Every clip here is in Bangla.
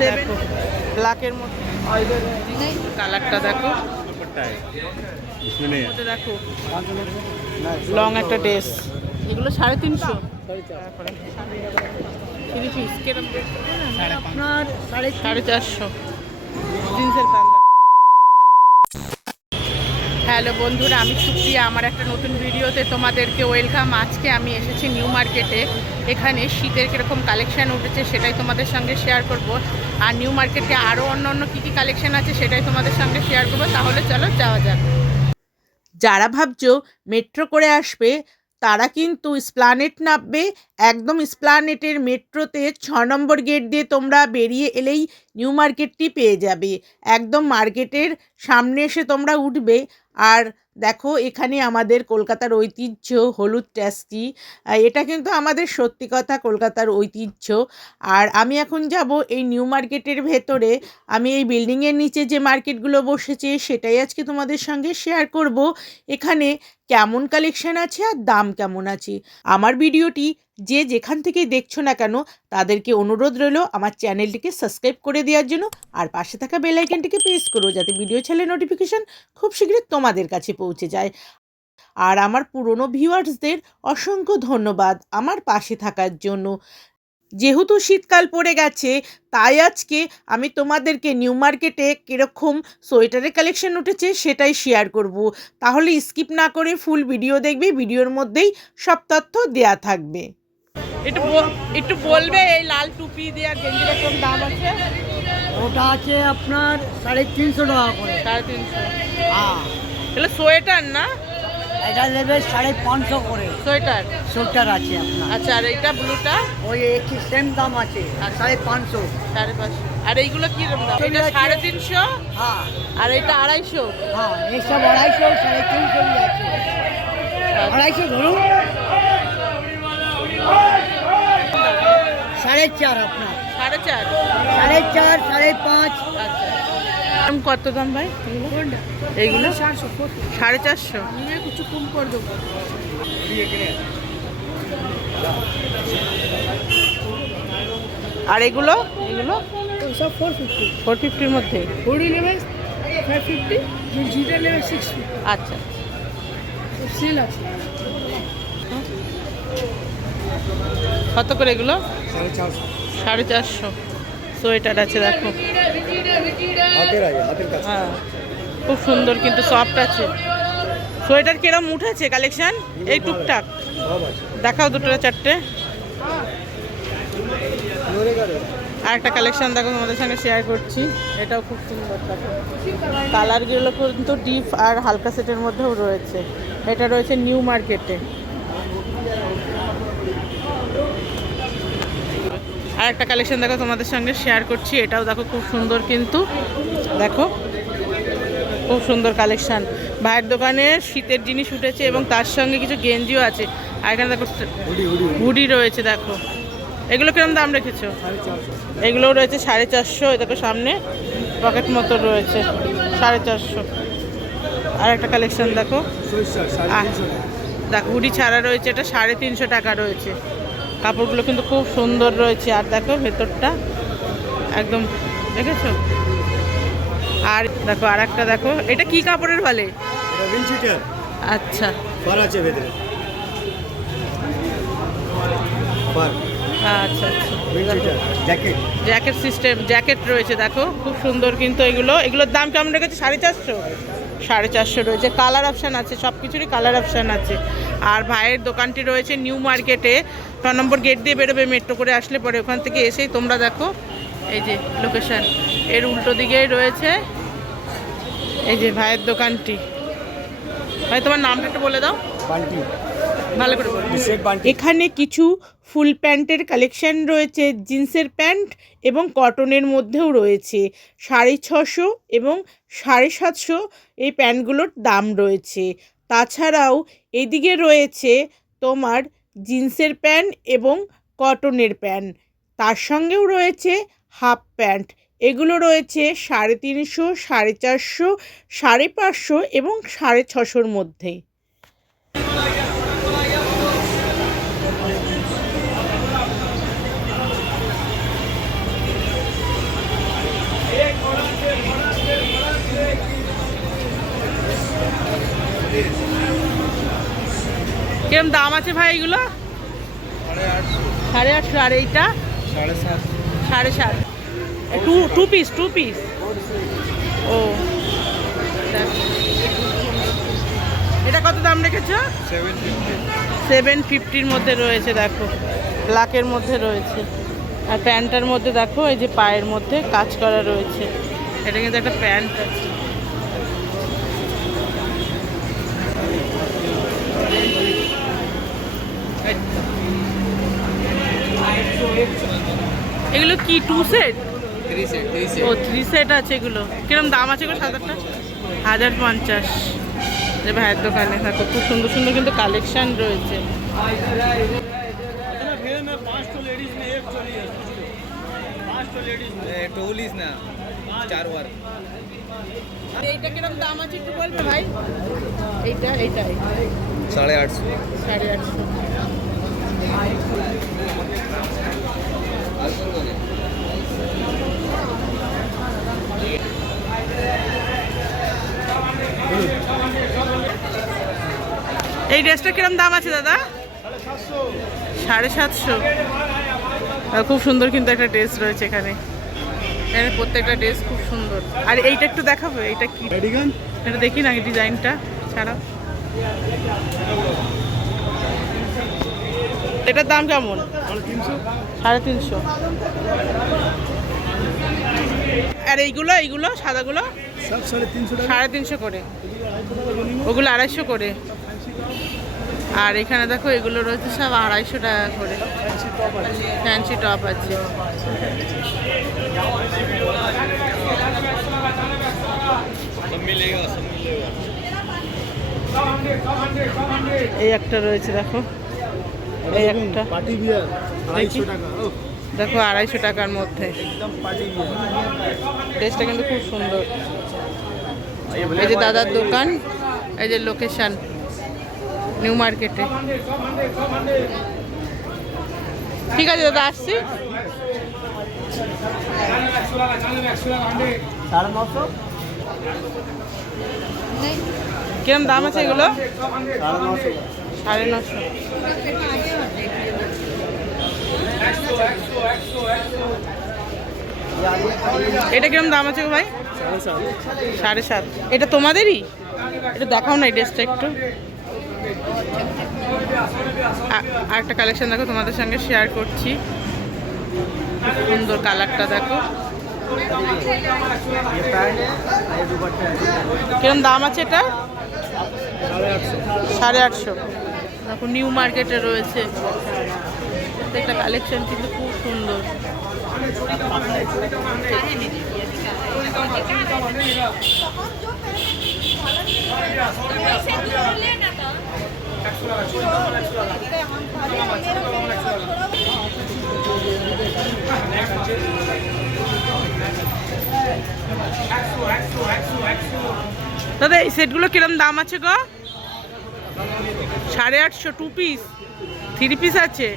দেখো ব্ল্যাকের মধ্যে কালারটা দেখো, দেখো লং একটা ড্রেস, এগুলো 350। তারপরে থ্রি পিস কিরকম আপনার 450 জিন্সের প্যান্ট। হ্যালো বন্ধুরা, আমি সুপ্রিয়া, আমার একটা নতুন ভিডিওতে তোমাদেরকে ওয়েলকাম। আজকে আমি এসেছি নিউ মার্কেটে। এখানে শীতের কীরকম কালেকশান উঠেছে সেটাই তোমাদের সঙ্গে শেয়ার করব। আর নিউ মার্কেটে আরও অন্য কী কী কালেকশান আছে সেটাই তোমাদের সঙ্গে শেয়ার করবো। তাহলে চলো যাওয়া যাক। যারা ভাবছো মেট্রো করে আসবে তারা কিন্তু এসপ্ল্যানেড নামবে। একদম এসপ্ল্যানেডের মেট্রোতে 6 নম্বর গেট দিয়ে তোমরা বেরিয়ে এলেই নিউ মার্কেটটি পেয়ে যাবে। একদম মার্কেটের সামনে এসে তোমরা উঠবে। আর দেখো এখানে আমাদের কলকাতার ঐতিহ্য হলুদ ট্যাক্সি, এটা কিন্তু আমাদের সত্যি কথা কলকাতার ঐতিহ্য। আর আমি এখন যাব এই নিউ মার্কেটের ভেতরে। আমি এই বিল্ডিংয়ের নিচে যে মার্কেটগুলো বসেছে সেটাই আজকে তোমাদের সঙ্গে শেয়ার করব। এখানে কেমন কালেকশান আছে আর দাম কেমন আছে। আমার ভিডিওটি যে যেখান থেকেই দেখছো না কেন তাদেরকে অনুরোধ রইল আমার চ্যানেলটিকে সাবস্ক্রাইব করে দেওয়ার জন্য, আর পাশে থাকা বেল আইকনটিকে প্রেস করো যাতে ভিডিও ছাড়লে নোটিফিকেশন খুব শীঘ্রই তোমাদের কাছে পৌঁছে যায়। আর আমার পুরনো ভিউয়ার্সদের অসংখ্য ধন্যবাদ আমার পাশে থাকার জন্য। যেহেতু শীতকাল পড়ে গেছে তাই আজকে আমি তোমাদেরকে নিউ মার্কেটে কীরকম সোয়েটারের কালেকশন উঠেছে সেটাই শেয়ার করব। তাহলে স্কিপ না করে ফুল ভিডিও দেখবে, ভিডিওর মধ্যেই সব তথ্য দেয়া থাকবে। একটু বলবে এই লাল টুপি দেওয়া গেঞ্জির কোন দাম আছে? ওটা আছে আপনার 350 টাকা করে। 350? হ্যাঁ, এগুলো সোয়েটার না? এটা নেবে 550 করে। সোয়েটার আছে আপনার। আচ্ছা, আর এইটা ব্লুটা? ওই একই সেম দাম আছে, 550। 550। আর এইগুলো কি দাম? এটা 350। হ্যাঁ, আর এটা 250। হ্যাঁ, এইসব 250, 350 আছে। 250 ধরুন, 4.5 আপনার। 4.5? 4.5, 5.5। আচ্ছা, কত দাম ভাই এইগুলো? 450। কিছু কম করে দেবো। আর এগুলো সব 450। 450-র মধ্যে? হুডি নেবে 550, জিটা নেবে 650। আচ্ছা, সেল আছে। কত করে এগুলো? 450। 450। সোয়েটার আছে দেখো, হ্যাঁ খুব সুন্দর কিন্তু সফট আছে। সোয়েটার কিরম উঠেছে কালেকশন? এই টুকটাক দেখাও, দুটো চারটে। আর একটা কালেকশন দেখো তোমাদের সঙ্গে শেয়ার করছি, এটাও খুব সুন্দর। দেখো কালারগুলো কিন্তু ডিপ আর হালকা সেটের মধ্যেও রয়েছে। এটা রয়েছে নিউ মার্কেটে। আর একটা কালেকশন দেখো তোমাদের সঙ্গে শেয়ার করছি, এটাও দেখো খুব সুন্দর কিন্তু। দেখো খুব সুন্দর কালেকশন। ভাইয়ের দোকানে শীতের জিনিস উঠেছে এবং তার সঙ্গে কিছু গেঞ্জিও আছে। আর এখানে দেখো হুডি রয়েছে। দেখো এগুলো কিরকম দাম রেখেছো? এগুলোও রয়েছে 450। দেখো সামনে পকেট মতো রয়েছে 450। আর একটা কালেকশন দেখো, দেখো হুডি ছাড়া রয়েছে, এটা 350 টাকা রয়েছে। কাপড়গুলো কিন্তু খুব সুন্দর রয়েছে। আর দেখো ভেতরটা একদম, দেখেছো? আর দেখো আর একটা দেখো, এটা কি কাপড়ের বলে? আচ্ছা, আচ্ছা জ্যাকেট সিস্টেম, জ্যাকেট রয়েছে। দেখো খুব সুন্দর কিন্তু এগুলোর দাম কেমন রেখেছে? 450। 450 রয়েছে। কালার অপশান আছে, সব কিছুরই কালার অপশান আছে। আর ভাইয়ের দোকানটি রয়েছে নিউ মার্কেটে, 6 নম্বর গেট দিয়ে বেরোবে মেট্রো করে আসলে পরে, ওখান থেকে এসেই তোমরা দেখো এই যে লোকেশন, এর উল্টো দিকেই রয়েছে এই যে ভাইয়ের দোকানটি। ভাই তোমার নামটা একটু বলে দাও ভালো করে। এখানে কিছু ফুল প্যান্টের কালেকশন রয়েছে, জিন্সের প্যান্ট এবং কটনের মধ্যেও রয়েছে। 650 এবং 750 এই প্যান্টগুলোর দাম রয়েছে। তাছাড়াও এদিকে রয়েছে তোমার জিন্সের প্যান্ট এবং কটনের প্যান্ট, তার সঙ্গেও রয়েছে হাফ প্যান্ট। এগুলো রয়েছে 350, 450, 550 এবং 650 মধ্যে। কিরম দাম আছে ভাই এগুলো? 850। আর এইটা 7.5। টু পিস ও এটা কত দাম রেখেছো? 750-র মধ্যে রয়েছে। দেখো ব্ল্যাকের মধ্যে রয়েছে। আর প্যান্টটার মধ্যে দেখো এই যে পায়ের মধ্যে কাজ করা রয়েছে। এটা কিন্তু একটা প্যান্ট আছে। এগুলো কি 2 সেট? 3 সেট। ও 3 সেট আছে এগুলো। কিরম দাম আছে এগুলো? 7-8টা 1050। যে ভাইয়ের দোকানে দেখো খুব সুন্দর সুন্দর কিন্তু কালেকশন রয়েছে। এইটা কিরম দাম আছে একটু বলবে ভাই? এইটা 850। 850। এই ড্রেসটা কিরম দাম আছে দাদা? 750। খুব সুন্দর কিন্তু একটা ড্রেস রয়েছে এখানে। এখানে প্রত্যেকটা ড্রেস খুব সুন্দর। আর এইটা একটু দেখাবো, এইটা কি? এটা দেখি না ডিজাইনটা ছাড়া। এটার দাম কেমন? 350। আর এইগুলো সাদাগুলো 350 করে, ওগুলো 250 করে। আর এখানে দেখো এগুলো রয়েছে সব 250 টাকা করে। ফ্যান্সি টপ আছে। এই একটা রয়েছে দেখো, এই একটা পার্টি বিয়ার 250 টাকা। দেখো 250 টাকার মধ্যে একদম পার্টি বিয়ার। ড্রেসটা কিন্তু খুব সুন্দর। এই যে দাদার দোকান, এই যে লোকেশন নিউ মার্কেটে। ঠিক আছে দাদা, আসছি। 950। কিরম দাম আছে এগুলো? 950। 950। এটা কিরম দাম আছে গো ভাই? 7.5। এটা তোমাদেরই? এটা দেখাও না এই ড্রেসটা একটু। আর একটা কালেকশন দেখো তোমাদের সঙ্গে শেয়ার করছি। সুন্দর কালারটা দেখো। কিরম দাম আছে এটা? 850। দেখো নিউ মার্কেটে রয়েছে। প্রত্যেকটা কালেকশন কিন্তু খুব সুন্দর। দাদা এই সেটগুলো কিরম দাম আছে গো? 850। 2 পিস 3 পিস আছে?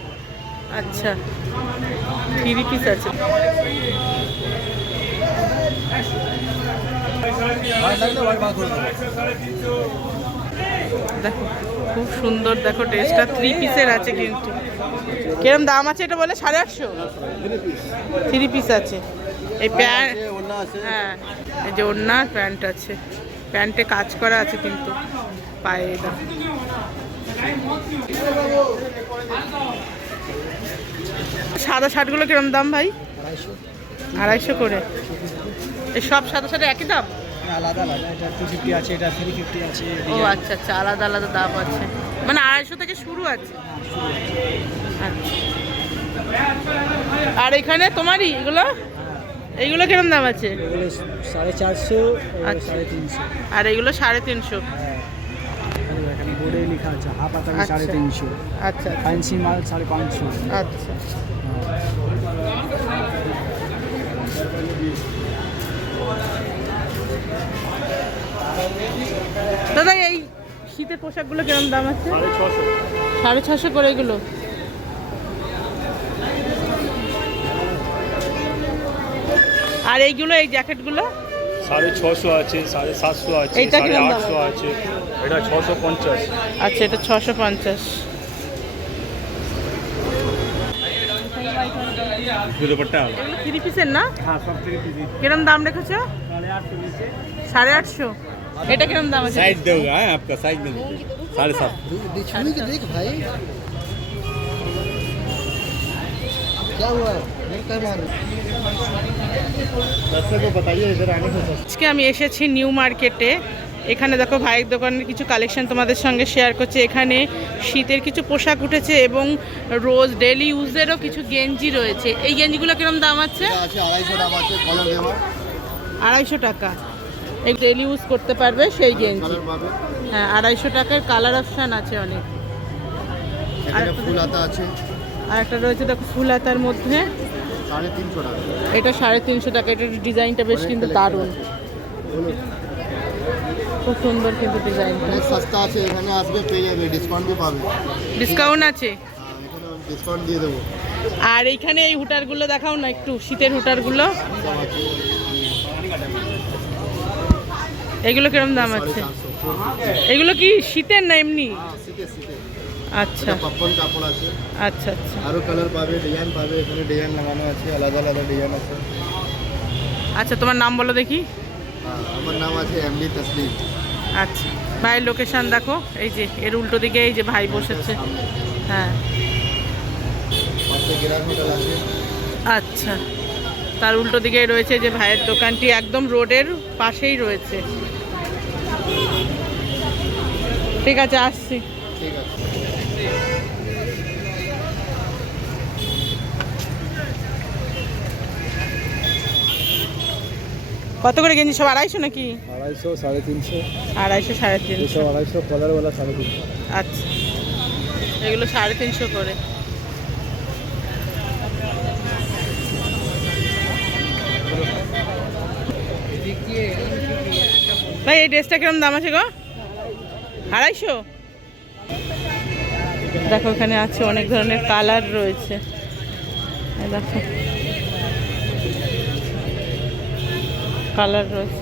আচ্ছা 3 পিস আছে। দেখো খুব সুন্দর, দেখো ড্রেসটা 3 পিসের আছে কিন্তু। কিরম দাম আছে এটা বলে? 850। 3 পিস আছে। এই প্যান্ট, হ্যাঁ এই যে ওড়না প্যান্ট আছে। প্যান্টে কাজ করা আছে কিন্তু পায়ে। এটা সাদা শার্টগুলো কিরম দাম ভাই? 250 করে। এই সব সাদা শার্টের একই দাম? আলাদা আলাদা, এটা 250 আছে, এটা 350 আছে। ও আচ্ছা আচ্ছা, আলাদা আলাদা দাম আছে, মানে 250 থেকে শুরু আছে। আচ্ছা। আর এখানে তোমারই এগুলো, এইগুলো কিরম দাম আছে? এগুলো 450 আর 350। আর এগুলো 350। এখানে বোর্ডে লেখা আছে হাফ আতা 350। আচ্ছা ফ্যান্সি মাল 550। আচ্ছা। দাদা এই শীতের পোশাকগুলো কিরম দাম আছে? 650 করে এগুলো। আর এইগুলো, এই জ্যাকেটগুলো 650 আছে, 750 আছে, এইটা কিরম দাম? 850 আছে, এটা 650। আচ্ছা এটা 650। इसमें दुपट्टा वाला এগুলো 3 পিসের না? हाँ सब 3 पीस কিরম দাম রেখেছো? 850 नीचे 850। এটা কিরম দাম আছে? साइज देगा है आपका साइज में 7.5 छुई के देख भाई क्या हुआ है नहीं कर रहा दर्शक को बताइए इधर आने को আজকে আমি এসেছি নিউ মার্কেটে। এখানে দেখো ভাইয়ের দোকানের কিছু কালেকশন তোমাদের সঙ্গে শেয়ার করছি। এখানে শীতের কিছু পোশাক উঠেছে এবং রোজ ডেলি ইউজেরও কিছু গেঞ্জি রয়েছে। এই গেঞ্জিগুলো কিরম দাম আছে? আছে 250 টাকা আছে কলার দেওয়া 250 টাকা। এই ডেলি ইউজ করতে পারবে সেই গেঞ্জি। কলার পাবে হ্যাঁ 250 টাকার কালার অপশান আছে অনেক। এখানে ফুল আতা আছে আর একটা রয়েছে দেখো ফুল হাতার মধ্যে, 350 টাকা এটা 350 টাকা। এটার ডিজাইনটা বেশ কিন্তু দারুণ, খুব সুন্দর কিন্তু ডিজাইনটা। অনেক সস্তা আছে, এখানে আসবে পেয়ে যাবে, ডিসকাউন্ট भी পাবে। ডিসকাউন্ট আছে? হ্যাঁ এখানে ডিসকাউন্ট দিয়ে দেবো। আর এইখানে এই হুটারগুলো দেখাও না একটু, শীতের হুটারগুলো। এগুলো কিরম দাম আছে? 450 এগুলো কি শীতের না এমনি? শীতে শীতে আচ্ছা পপকর্ন কাপড় আছে, আচ্ছা আচ্ছা আরো কালার পাবে, ডিজাইন পাবে, এখানে ডিজাইন লাগানো আছে, আলাদা আলাদা ডিজাইন আছে। আচ্ছা তোমার নাম বলো দেখি। হ্যাঁ আমার নাম আছে এমডি তসলিম। আচ্ছা ভাইয়ের লোকেশন দেখো, এই যে এর উল্টো দিকে এই যে ভাই বসেছে। হ্যাঁ পাশে গ্রাম হোটেল আছে। আচ্ছা তার উল্টো দিকেই রয়েছে যে ভাইয়ের দোকানটি, একদম রোডের পাশেই রয়েছে। ঠিক আছে আসছি। ঠিক আছে কত করে গেঞ্জি সব? 250 নাকি? 250 350 250 350। 250 कलर वाला 350 আচ্ছা এগুলো 350 করে। ভাই এই ড্রেসটা কিরম দাম আছে গো? 250? দেখো এখানে আছে অনেক ধরনের কালার রয়েছে। এই দেখো কালার রয়েছে।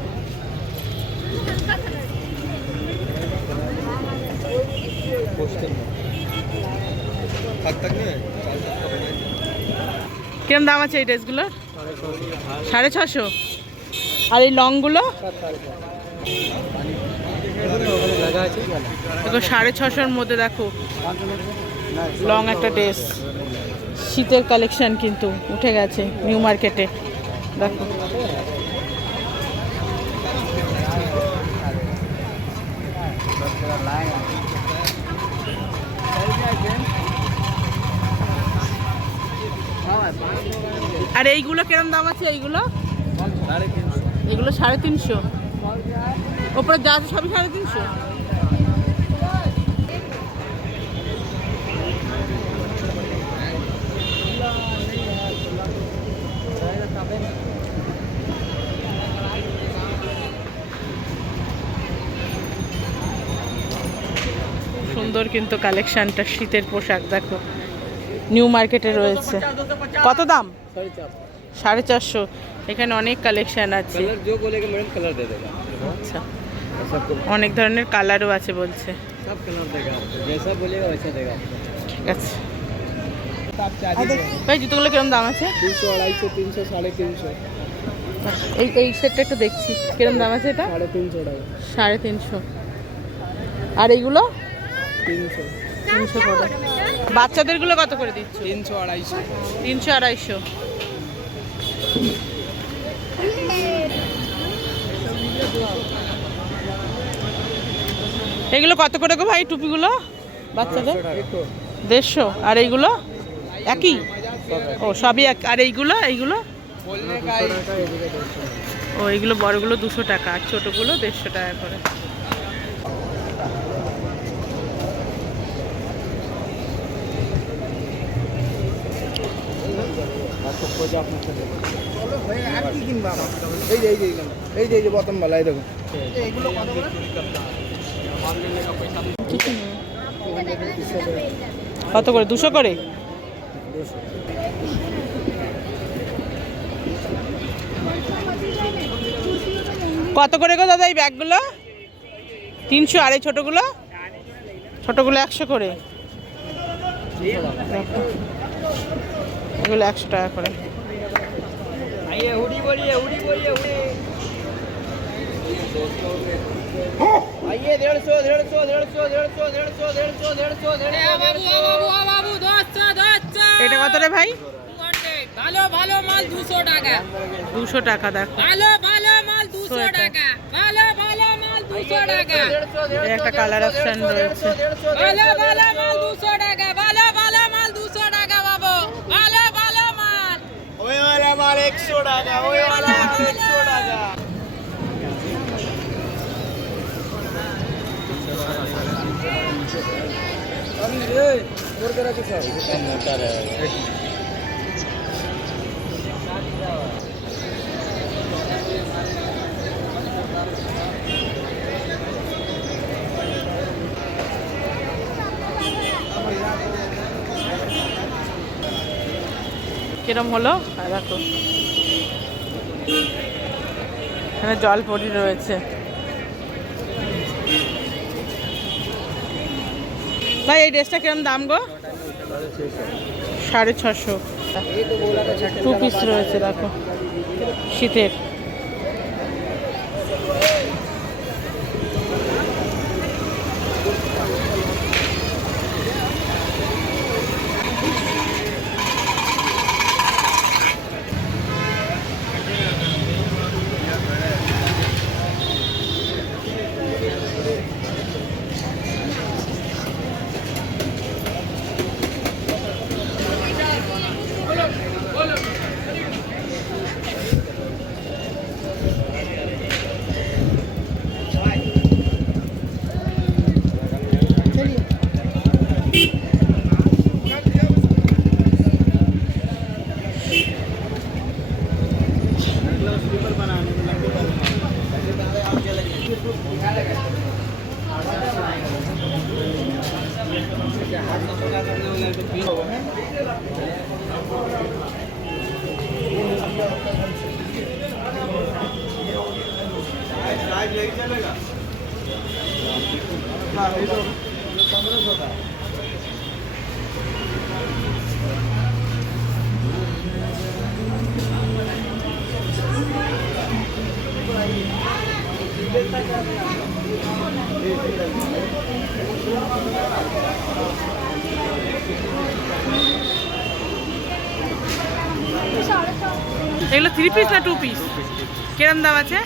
কিরম দাম আছে এই ড্রেসগুলো? 650। আর এই লংগুলো? দেখো 650-র মধ্যে দেখো লং একটা ড্রেস, শীতের কালেকশন কিন্তু উঠে গেছে নিউ মার্কেটে। দেখো আর এইগুলো কিরম দাম আছে? এইগুলো এগুলো 350। ওপরে যা আছে সবই 350। সুন্দর কিন্তু কালেকশনটা, শীতের পোশাক দেখো নিউ মার্কেটে রয়েছে। কত দাম? 450। এখানে অনেক কালেকশন আছে। कलर जो बोलेगा मैडम कलर दे देगा, আচ্ছা सबको অনেক ধরনের কালারও আছে বলছে। सब कलर देगा आपको, जैसा बोलेगा वैसा देगा आपको। ঠিক আছে ভাই জুতোগুলো কিরম দাম আছে? 200 250 300 350 এই এই সেটটা একটু দেখছি কিরম দাম আছে? এটা 350 টাকা 350। আর এইগুলো 300 300 করে। বাচ্চাদেরগুলো কত করে দিচ্ছ? 300 250 300 250। এগুলো কত করে গো ভাই টুপিগুলো বাচ্চাদের? 150। আর এইগুলো একই? ও সবই এক। আর এইগুলো এইগুলো? बोलने का ও এইগুলো বড়গুলো 200 টাকা আর ছোটোগুলো 150 টাকা করে। এই যে বতন বালাই দেখো কত করে? 200 করে। কত করে গো দাদা এই ব্যাগগুলো? 300। আর এই ছোটোগুলো? ছোটোগুলো 100 করে। এগুলো 100 টাকা করে। बोलिए उड़ी आइए 150 এটা কত রে ভাই? ভালো ভালো মাল 200 টাকা। 200 টাকা দেখো। ভালো ভালো মাল 200 টাকা। ভালো ভালো মাল 200 টাকা। এই একটা কালার অপশন রয়েছে। ভালো ভালো মাল 200 টাকা। ভালো ভালো মাল 200 টাকা বাবু। ভালো ভালো মাল। ওই वाला माल 100 টাকা ওই वाला माल 100 টাকা কিরম হলো? আর দেখো এখানে জল পড়ি রয়েছে। ভাই এই ড্রেসটা কিরম দাম গো? 650। 2 পিস রয়েছে দেখো শীতের। এগুলো 3 পিস না 2 পিস? কিরম দাম আছে?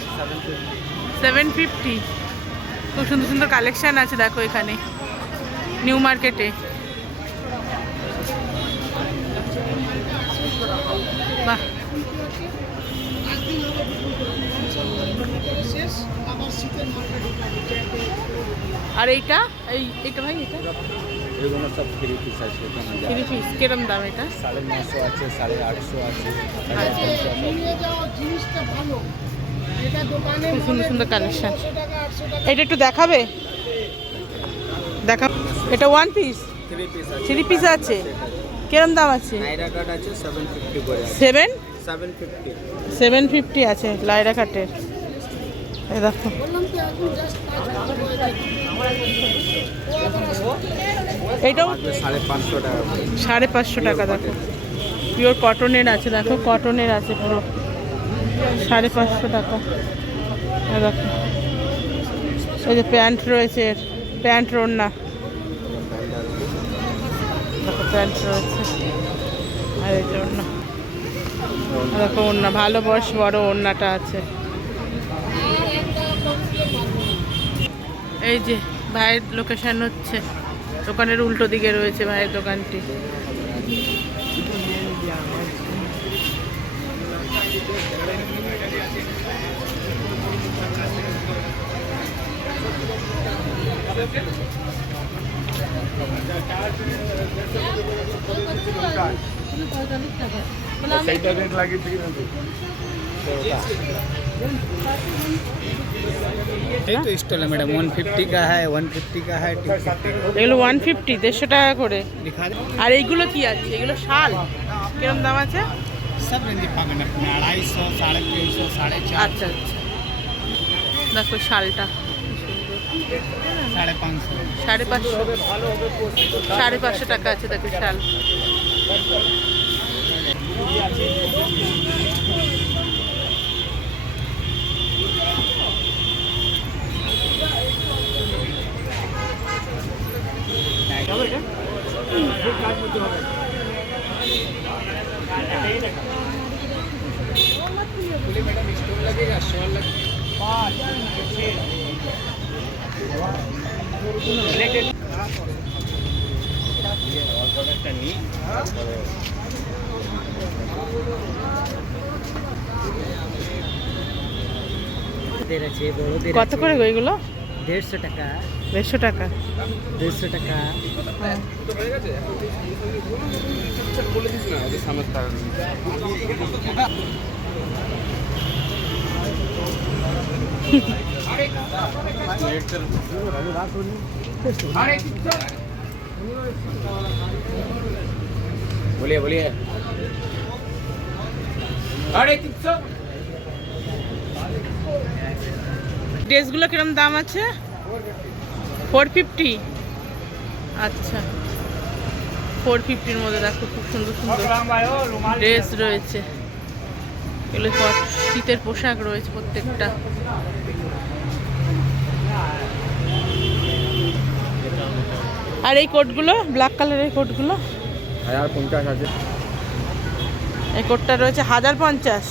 750। খুব সুন্দর সুন্দর কালেকশন আছে দেখো এখানে নিউ মার্কেটে। বাহ, আর এইটা এইটা ভাই এটা এগুলো সব 3 পিস আছে। 3 পিস কিরম দাম এটা? 950 আছে, 850 আছে। খুব সুন্দর সুন্দর কালেকশন। এটা একটু দেখাবে? দেখা। এটা 1 পিস? 3 পিস 3 পিস আছে। কিরম দাম আছে? নাইরা কাট আছে 750 করে আছে 750 750 আছে লাইরা কাটের। এই দেখো এইটাও 550 টাকা 550 টাকা। দেখো পিওর কটনের আছে, দেখো কটনের আছে পুরো 550 টাকা। এই দেখো এই যে প্যান্ট রয়েছে, প্যান্ট ওড়না দেখো, প্যান্ট রয়েছে আর এই যে ওড়না দেখো, ওড়না ভালো বড় ওড়নাটা আছে। এই যে ভাইয়ের লোকেশন হচ্ছে দোকানের উল্টো দিকে রয়েছে ভাইয়ের দোকানটি। সেইটা রেট লাগিয়ে কিন্তু ये तो स्टॉल है मैडम 150 का है 150 का है 250 का এগুলো 150 150 টাকা করে। दिखा दे আর এইগুলো কি আছে? এগুলো শাল কিরম দাম আছে? सब रेंज पागल है 250 350 450 আচ্ছা আচ্ছা দেখো শালটা 550 550 টাকা আছে দেখো শাল। কত করে গো এগুলো? 150 টাকা, 150 টাকা। 150 টাকা। बोलिए बोलिए ড্রেসগুলো কিরম দাম আছে? 450। আচ্ছা, 450-র মধ্যে দেখো খুব সুন্দর সুন্দর ড্রেস রয়েছে। এগুলো সব শীতের পোশাক রয়েছে প্রত্যেকটা। আর এই কোটগুলো, ব্ল্যাক কালারের কোটগুলো 1050 আছে। এই কোটটা রয়েছে 1050।